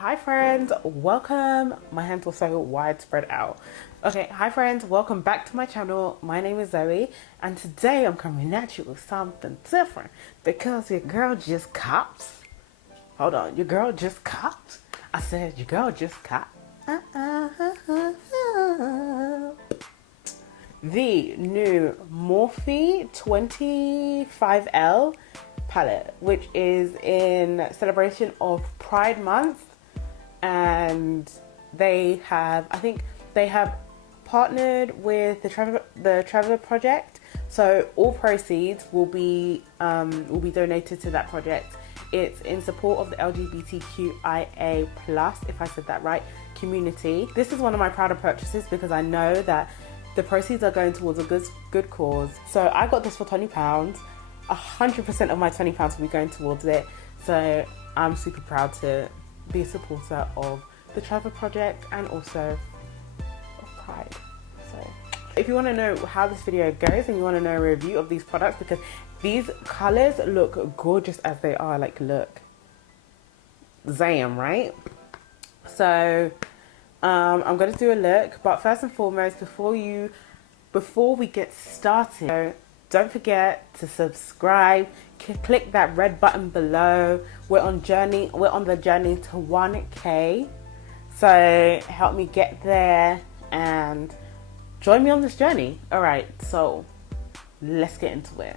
Hi friends, welcome. My hands were so widespread out. Okay, hi friends, welcome back to my channel. My name is Zoe, and today I'm coming at you with something different because your girl just copped. Hold on, your girl just copped? I said your girl just copped. The new Morphe 25L palette, which is in celebration of Pride Month. And they have, I think they have partnered with the Traveler Project, so all proceeds will be donated to that project. It's in support of the LGBTQIA+, if I said that right, community. This is one of my prouder purchases because I know that the proceeds are going towards a good cause. So I got this for £20. 100% of my £20 will be going towards it. So I'm super proud to be a supporter of the Travel Project and also of Pride. So if you want to know how this video goes and you want to know a review of these products, because these colors look gorgeous as they are, like look, Zam, right? So I'm going to do a look, but first and foremost, before we get started, don't forget to subscribe, click that red button below. We're on the journey to 1K. So help me get there and join me on this journey. All right, so let's get into it.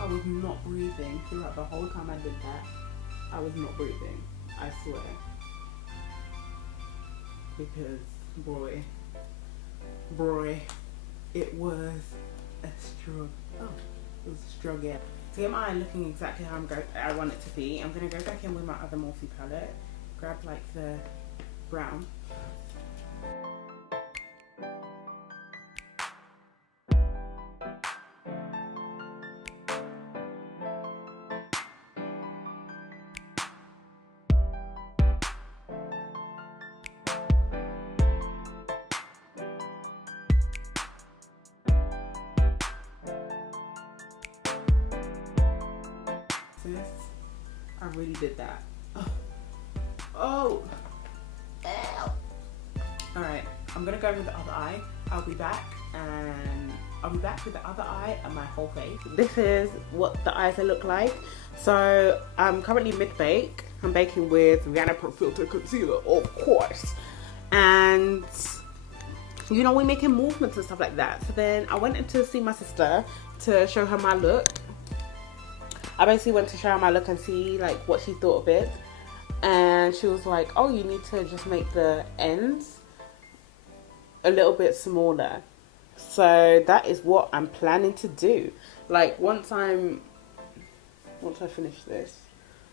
I was not breathing throughout the whole time I did that. I was not breathing, I swear. Because, boy, it was a struggle. Oh, it was a struggle. To get my eye looking exactly how I want it to be, I'm going to go back in with my other Morphe palette, grab like the brown. I really did that. Oh. Alright, I'm gonna go with the other eye. I'll be back with the other eye and my whole face. This is what the eyes look like. So I'm currently mid-bake. I'm baking with Rihanna Filt'r Concealer, of course. And you know, we're making movements and stuff like that. So then I went in to see my sister to show her my look. I basically went to show her my look and see like what she thought of it, and she was like, oh, you need to just make the ends a little bit smaller. So that is what I'm planning to do. Like once I finish this,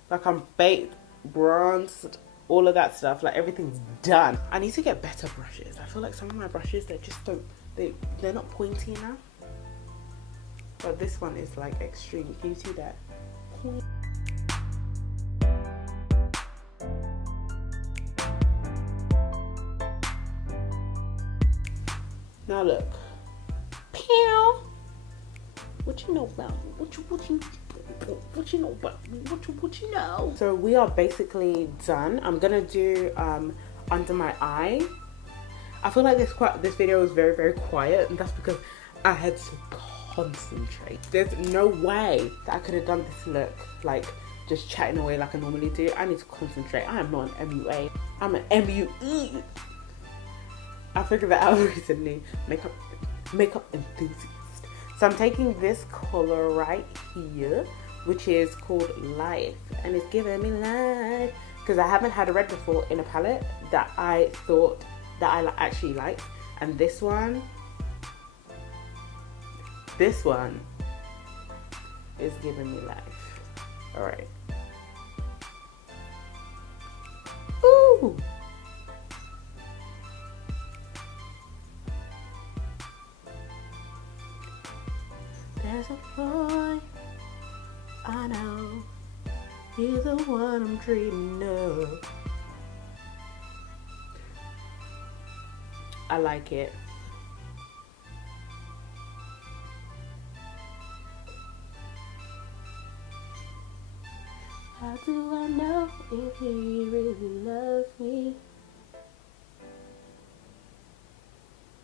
like I'm baked, bronzed, all of that stuff, like everything's done. I need to get better brushes. I feel like some of my brushes, they just don't, they're not pointy enough. But this one is like extreme. Can you see that? Now look. Pew! What you know about me? What you know about me? What you know? So we are basically done. I'm gonna do under my eye. I feel like this video was very, very quiet, and that's because I had to concentrate. There's no way that I could have done this look like just chatting away like I normally do. I need to concentrate. I am not an MUA. I'm an MUE. I figured that out recently. Makeup enthusiast. So I'm taking this color right here, which is called Life, and it's giving me life because I haven't had a red before in a palette that I thought that I actually liked, and this one is giving me life. All right. Ooh. There's a boy I know, he's the one I'm dreaming of. I like it. How do I know if he really loves me?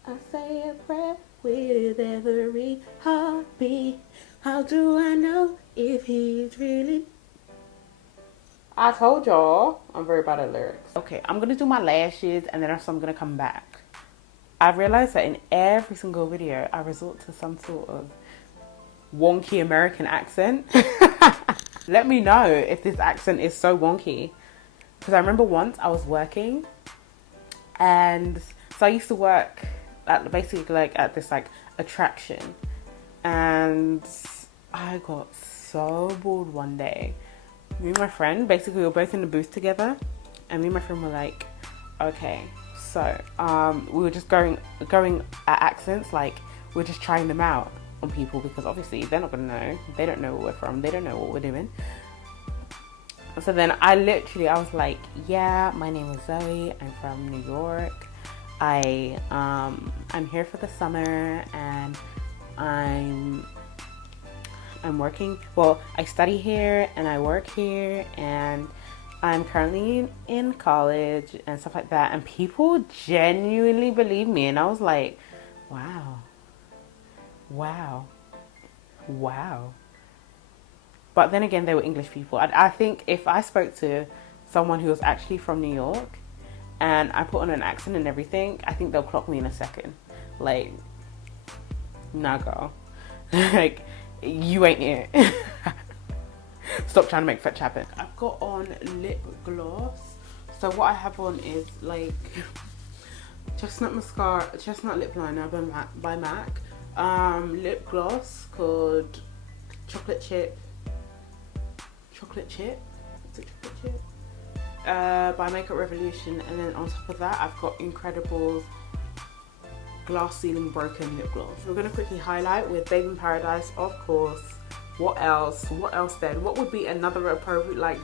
I say a prayer with every heartbeat. How do I know if he's really... I told y'all I'm very bad at lyrics. Okay, I'm gonna do my lashes and then I'm gonna come back. I realized that in every single video I resort to some sort of wonky American accent. Let me know if this accent is so wonky, because I remember once I was working, and so I used to work at basically like at this like attraction, and I got so bored one day. Me and my friend, basically we were both in the booth together, and me and my friend were like, okay, so we were just going at accents, like we're just trying them out on people, because obviously they're not gonna know, they don't know where we're from, they don't know what we're doing. So then I was like, yeah, my name is Zoe, I'm from New York, I'm here for the summer, and I'm working, well, I study here and I work here, and I'm currently in college and stuff like that. And people genuinely believe me, and I was like, wow. But then again, they were English people. I think if I spoke to someone who was actually from New York and I put on an accent and everything, I think they'll clock me in a second. Like, nah, girl. Like, you ain't it. Stop trying to make fetch happen. I've got on lip gloss. So what I have on is like Chestnut mascara, Chestnut lip liner by MAC. Lip gloss called Chocolate Chip. Is it Chocolate Chip? By Makeup Revolution. And then on top of that, I've got Incredible's Glass Ceiling Broken lip gloss. We're gonna quickly highlight with Babe in Paradise, of course. What else then? What would be another appropriate, like,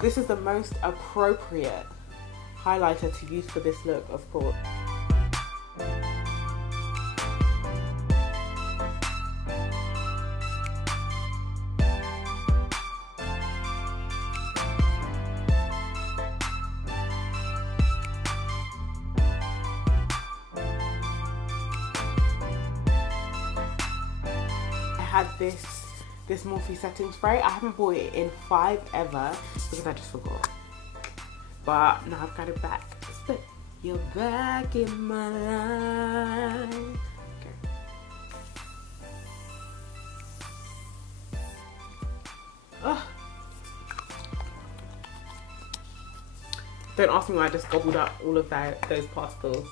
this is the most appropriate highlighter to use for this look, of course. I had this Morphe setting spray. I haven't bought it in forever because I just forgot. But now I've got it back. But you're back in my life. Okay. Ugh. Don't ask me why I just gobbled up all of those particles.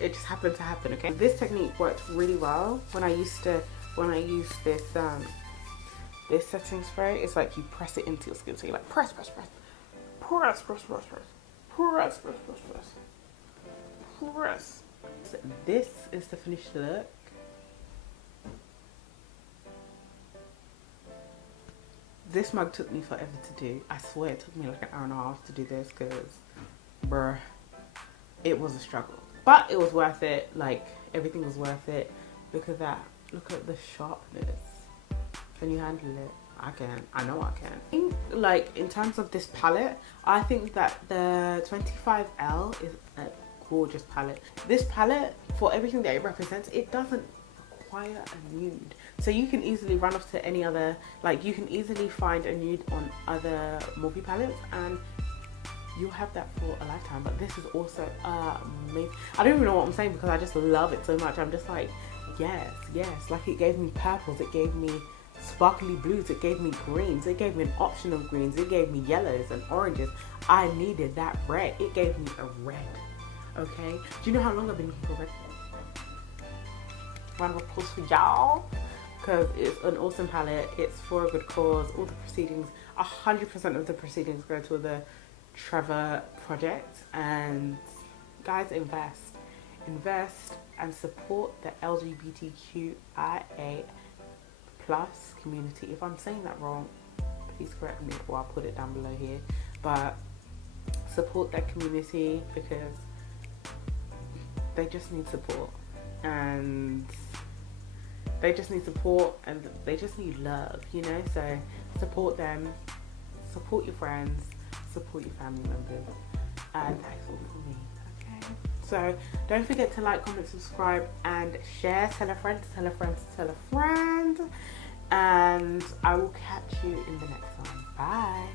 It just happened to happen, okay? This technique worked really well when I used this this setting spray. It's like you press it into your skin, so you're like press. So this is the finished look. This mug took me forever to do. I swear it took me like an hour and a half to do this because, bruh, it was a struggle. But it was worth it. Like, everything was worth it. Look at that. Look at the sharpness. Can you handle it? I can. I know I can. Like, in terms of this palette, I think that the 25L is a gorgeous palette. This palette, for everything that it represents, it doesn't require a nude. So you can easily run off to any other, like, you can easily find a nude on other Morphe palettes and you'll have that for a lifetime. But this is also amazing. I don't even know what I'm saying because I just love it so much. I'm just like, yes, yes. Like, it gave me purples, it gave me sparkly blues, it gave me greens, it gave me an option of greens, it gave me yellows and oranges. I needed that red. It gave me a red. Okay, do you know how long I've been looking for red? Round of applause for y'all, because it's an awesome palette. It's for a good cause. All the proceedings, 100% of the proceedings go to the Trevor project. And guys, invest and support the LGBTQIA plus community. If I'm saying that wrong, please correct me, or I'll put it down below here. But support that community because they just need support, and they just need support, and they just need love, you know. So support them, support your friends, support your family members, and that's all for me. Okay, so don't forget to like, comment, subscribe, and share. Tell a friend, tell a friend, tell a friend, and I will catch you in the next one. Bye.